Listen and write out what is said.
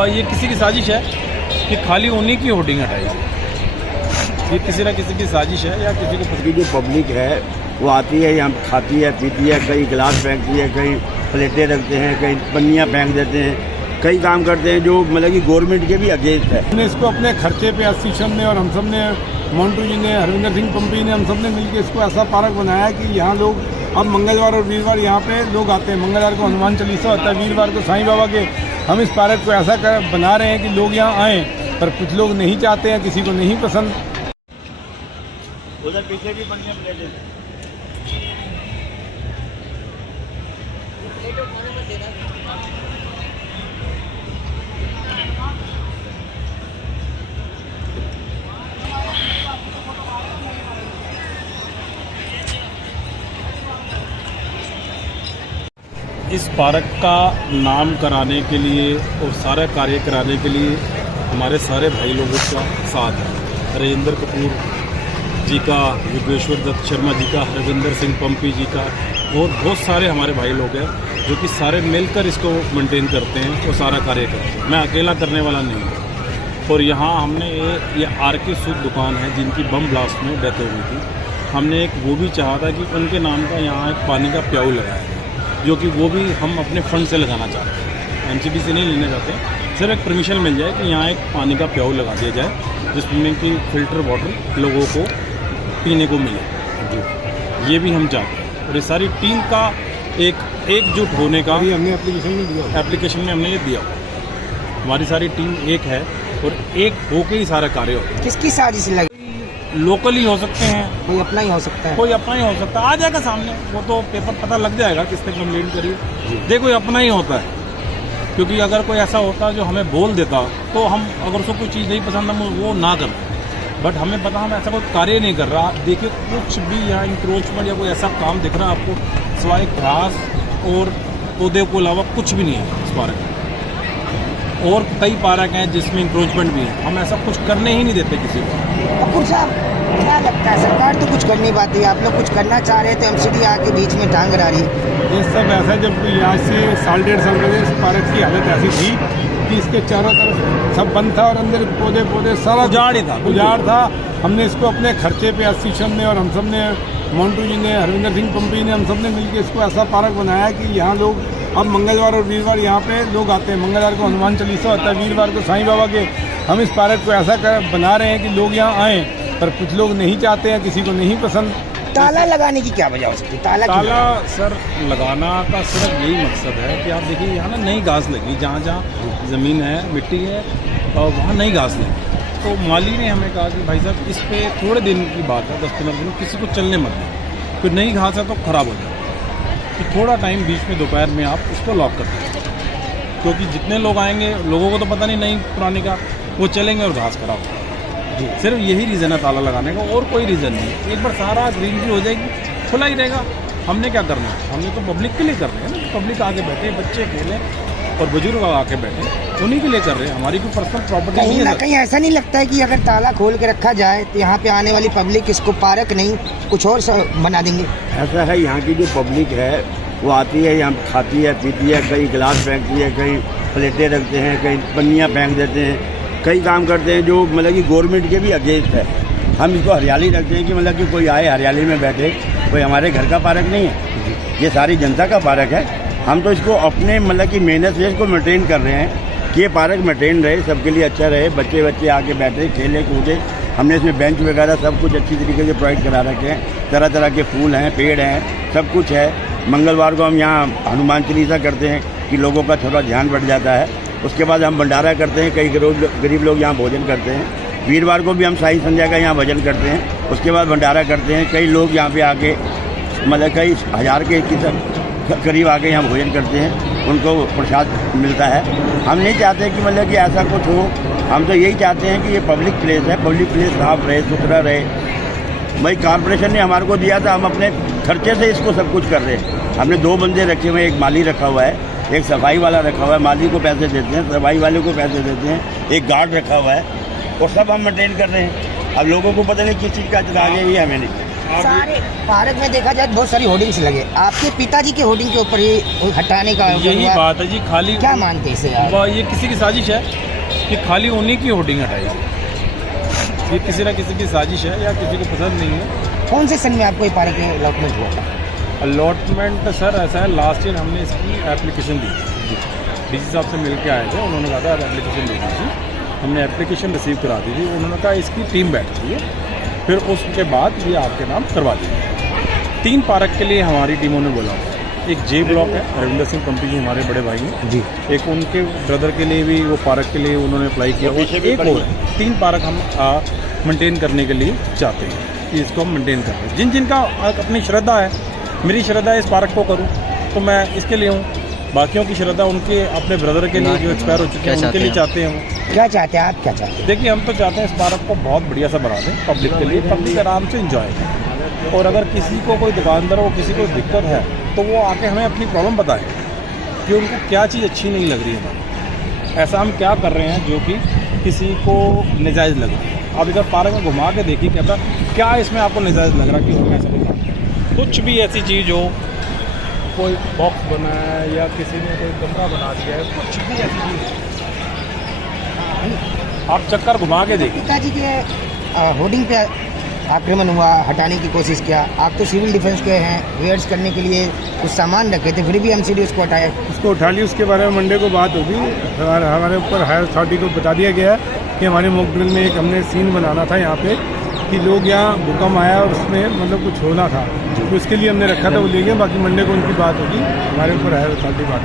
ये किसी की साजिश है कि खाली उन्हीं की होर्डिंग हटाई जाए। ये किसी न किसी की साजिश है या किसी को जो पब्लिक है वो आती है, यहाँ खाती है, पीती है, कहीं गिलास फेंकती है, कहीं प्लेटें रखते हैं, कहीं पन्नियाँ फेंक देते हैं, कई काम करते हैं जो मतलब कि गवर्नमेंट के भी अगेंस्ट है। हमने इसको अपने खर्चे पे एसोसिएशन ने और हम सब ने, मोन्टू जी ने, हरविंदर सिंह पंपी ने, हम सब ने मिलकर इसको ऐसा पार्क बनाया कि यहाँ लोग अब मंगलवार और वीरवार यहाँ पे लोग आते हैं। मंगलवार को हनुमान चालीसा होता है, वीरवार को साईं बाबा के। हम इस पार्क को ऐसा बना रहे हैं कि लोग यहाँ आएँ, पर कुछ लोग नहीं चाहते हैं, किसी को नहीं पसंद। उधर पीछे भी पन्नियाँ प्लेटें इस पार्क का नाम कराने के लिए और सारे कार्य कराने के लिए हमारे सारे भाई लोगों का साथ है। राजेंद्र कपूर जी का, योगेश्वर दत्त शर्मा जी का, हरविंदर सिंह पंपी जी का, बहुत सारे हमारे भाई लोग हैं जो कि सारे मिलकर इसको मेंटेन करते हैं और सारा कार्य करते हैं। मैं अकेला करने वाला नहीं हूँ। और यहाँ हमने ये आर.के. सूद दुकान है जिनकी बम ब्लास्ट में डेथ हो गई थी। हमने एक वो भी चाहा था कि उनके नाम का यहाँ एक पानी का प्याऊ लगाया है, जो कि वो भी हम अपने फंड से लगाना चाहते हैं। एमसीबी से नहीं लेना चाहते, सिर्फ एक परमिशन मिल जाए कि यहाँ एक पानी का प्याऊ लगा दिया जाए जिसमें कि फ़िल्टर वाटर लोगों को पीने को मिले। जी, ये भी हम चाहते हैं। और ये सारी टीम का एकजुट होने का हमने एप्लीकेशन में हमने ये दिया हुआ। हमारी सारी टीम एक है और एक होके ही सारा कार्य होता है। किसकी साजिश लगी? लोकल ही हो सकते हैं, कोई अपना ही हो सकता है, कोई अपना ही हो सकता है। आ जाएगा सामने, वो तो पेपर पता लग जाएगा किसने कंप्लेंट करी। देखो, अपना ही होता है। क्योंकि अगर कोई ऐसा होता जो हमें बोल देता तो हम, अगर उसको कोई चीज़ नहीं पसंद, हम वो ना करते। बट हमें पता हम ऐसा कोई कार्य नहीं कर रहा। देखिए, कुछ भी यहाँ इंक्रोचमेंट या कोई ऐसा काम दिख रहा है आपको, सिवाय घास और पौधे को अलावा कुछ भी नहीं है इस पार्क में। और कई पार्क हैं जिसमें इंक्रोचमेंट भी है, हम ऐसा कुछ करने ही नहीं देते किसी को। कपूर साहब, क्या लगता है सरकार तो कुछ कर नहीं पाती, आप लोग कुछ करना चाह रहे थे, एमसीडी आके बीच में टांग रहा रही है। ये सब ऐसा, जब यहाँ से साल डेढ़ साल पहले इस पार्क की हालत ऐसी थी कि इसके चारों तरफ सब बंद था और अंदर पौधे सारा उजाड़ था। हमने इसको अपने खर्चे पे एसोसिएशन ने और हम सब ने, मोन्टू जी ने, हरविंदर सिंह पंपी ने, हम सब ने मिलकर इसको ऐसा पार्क बनाया कि यहाँ लोग अब मंगलवार और वीरवार यहाँ पे लोग आते हैं। मंगलवार को हनुमान चालीसा होता है, वीरवार को साईं बाबा के। हम इस पार्क को ऐसा बना रहे हैं कि लोग यहाँ आएँ, पर कुछ लोग नहीं चाहते हैं, किसी को नहीं पसंद। ताला लगाने की क्या वजह हो सकती है? ताला सर लगाना का सिर्फ यही मकसद है कि आप देखिए, यहाँ ना नई घास लगी, जहाँ जहाँ ज़मीन है, मिट्टी है, और वहाँ नई घास लगी। तो माली ने हमें कहा कि भाई साहब, इस पे थोड़े दिन की बात है, 10-15 दिन, किसी को चलने मत दें। फिर नई घास है तो ख़राब हो जाए, तो थोड़ा टाइम बीच में दोपहर में आप उसको लॉक कर दें। क्योंकि जितने लोग आएंगे, लोगों को तो पता नहीं नई पुरानी का, वो चलेंगे और घास खराब होगा। सिर्फ यही रीज़न है ताला लगाने का, और कोई रीज़न नहीं। एक बार सारा ग्रीनरी हो जाएगी, खुला ही रहेगा। हमने क्या करना है? हमने तो पब्लिक के लिए कर रहे हैं ना। पब्लिक आके बैठे, बच्चे खेलें और बुजुर्ग आके बैठे, उन्हीं के लिए कर रहे हैं। हमारी कोई पर्सनल प्रॉपर्टी नहीं है। कहीं ऐसा नहीं लगता है कि अगर ताला खोल के रखा जाए तो यहाँ पे आने वाली पब्लिक इसको पार्क नहीं कुछ और बना देंगे? ऐसा है, यहाँ की जो पब्लिक है वो आती है, यहाँ खाती है, पीती है, कहीं गिलास फेंकती है, कहीं प्लेटें रखते हैं, कहीं पन्नियाँ फेंक देते हैं, कई काम करते हैं जो मतलब कि गवर्नमेंट के भी अगेंस्ट है। हम इसको हरियाली रखते हैं कि मतलब कि कोई आए हरियाली में बैठे, कोई हमारे घर का पार्क नहीं है, ये सारी जनता का पार्क है। हम तो इसको अपने मतलब कि मेहनत से इसको मेंटेन कर रहे हैं कि ये पार्क मेंटेन रहे, सबके लिए अच्छा रहे, बच्चे आके बैठे, खेले कूदे। हमने इसमें बेंच वगैरह सब कुछ अच्छी तरीके से प्रोवाइड करा रखे हैं। तरह तरह के फूल हैं, पेड़ हैं, सब कुछ है। मंगलवार को हम यहाँ हनुमान चालीसा करते हैं कि लोगों का थोड़ा ध्यान बढ़ जाता है। उसके बाद हम भंडारा करते हैं, कई गरीब लोग यहाँ भोजन करते हैं। वीरवार को भी हम साई संध्या का यहाँ भजन करते हैं, उसके बाद भंडारा करते हैं। कई लोग यहाँ पे आके मतलब कई हज़ार के करीब आके यहाँ भोजन करते हैं, उनको प्रसाद मिलता है। हम नहीं चाहते कि मतलब कि ऐसा कुछ हो। हम तो यही चाहते हैं कि ये पब्लिक प्लेस है, पब्लिक प्लेस साफ रहे, सुथरा रहे। भाई कॉर्पोरेशन ने हमारे को दिया था, हम अपने खर्चे से इसको सब कुछ कर रहे हैं। हमने 2 बंदे रखे हुए हैं, एक माली रखा हुआ है, एक सफाई वाला रखा हुआ है। माली को पैसे देते हैं, सफाई वाले को पैसे देते हैं, एक गार्ड रखा हुआ है, और सब हम मेंटेन कर रहे हैं। अब लोगों को पता नहीं किस चीज़ का इतना आगे, ये हमें नहीं। सारे पार्क में देखा जाए बहुत सारी होर्डिंग्स लगे, आपके पिताजी के होर्डिंग के ऊपर ही हटाने का यही हुआ। बात है जी, खाली क्या मानते हैं इसे आप? ये किसी की साजिश है कि खाली उन्हीं की होर्डिंग हटाई, ये किसी ना किसी की साजिश है या किसी को पसंद नहीं है। कौन से सन में आपको ये पार्क के अलॉटमेंट हुआ था? अलॉटमेंट सर ऐसा है, लास्ट ईयर हमने इसकी एप्लीकेशन दी, डीसी साहब से मिल के आए थे, उन्होंने कहा था आप एप्लीकेशन दे दीजिए। हमने एप्लीकेशन रिसीव करा दी थी, उन्होंने कहा इसकी टीम बैठती है, फिर उसके बाद ये आपके नाम करवा देंगे। 3 पार्क के लिए हमारी टीमों ने बोला, एक जे ब्लॉक है, रविंदर सिंह पंपी जी हमारे बड़े भाई हैं जी, एक उनके ब्रदर के लिए भी वो पार्क के लिए उन्होंने अप्लाई किया, और एक और है। 3 पार्क हम मेंटेन करने के लिए चाहते हैं कि इसको हम मेंटेन कर रहे हैं। जिन जिनका अपनी श्रद्धा है, मेरी श्रद्धा है इस पार्क को करूं तो मैं इसके लिए हूं, बाकियों की श्रद्धा उनके अपने ब्रदर के लिए जो एक्सपायर हो चुके हैं उनके लिए चाहते हैं वो। क्या चाहते हैं आप, क्या चाहते हैं? देखिए हम तो चाहते हैं इस पार्क को बहुत बढ़िया सा बना दें पब्लिक के लिए, पब्लिक आराम से इंजॉय करे, और अगर किसी को कोई दुकानदार को किसी को दिक्कत है तो वो आके हमें अपनी प्रॉब्लम बताएं कि उनको क्या चीज़ अच्छी नहीं लग रही है हमारी, ऐसा हम क्या कर रहे हैं जो कि किसी को नाजायज़ लग रहा है। आप इधर पार्क में घुमा के देखिए कहता क्या इसमें आपको नाजायज़ लग रहा है कि हम ऐसा नहीं करते। कुछ भी ऐसी चीज़ हो, कोई बॉक्स बना है या किसी ने कोई कमरा बना दिया है, कुछ भी ऐसी चीज़ आप चक्कर घुमा के देखिए। पिताजी के होर्डिंग पे आक्रमण हुआ, हटाने की कोशिश किया, आप तो सिविल डिफेंस के हैं, रेड्स करने के लिए कुछ सामान रखे थे, फिर भी एमसीडी उसको हटाया। उसको उठा ली, उसके बारे में मंडे को बात होगी। हमारे ऊपर हायर अथॉरिटी को बता दिया गया है कि हमारे मॉक ड्रिल में एक हमने सीन बनाना था यहाँ पे कि लोग यहाँ भूकंप आया और उसमें मतलब कुछ होना था, तो उसके लिए हमने रखा था, वो ले गए। बाकी मंडे को उनकी बात होगी, हमारे ऊपर हायर अथॉरिटी बात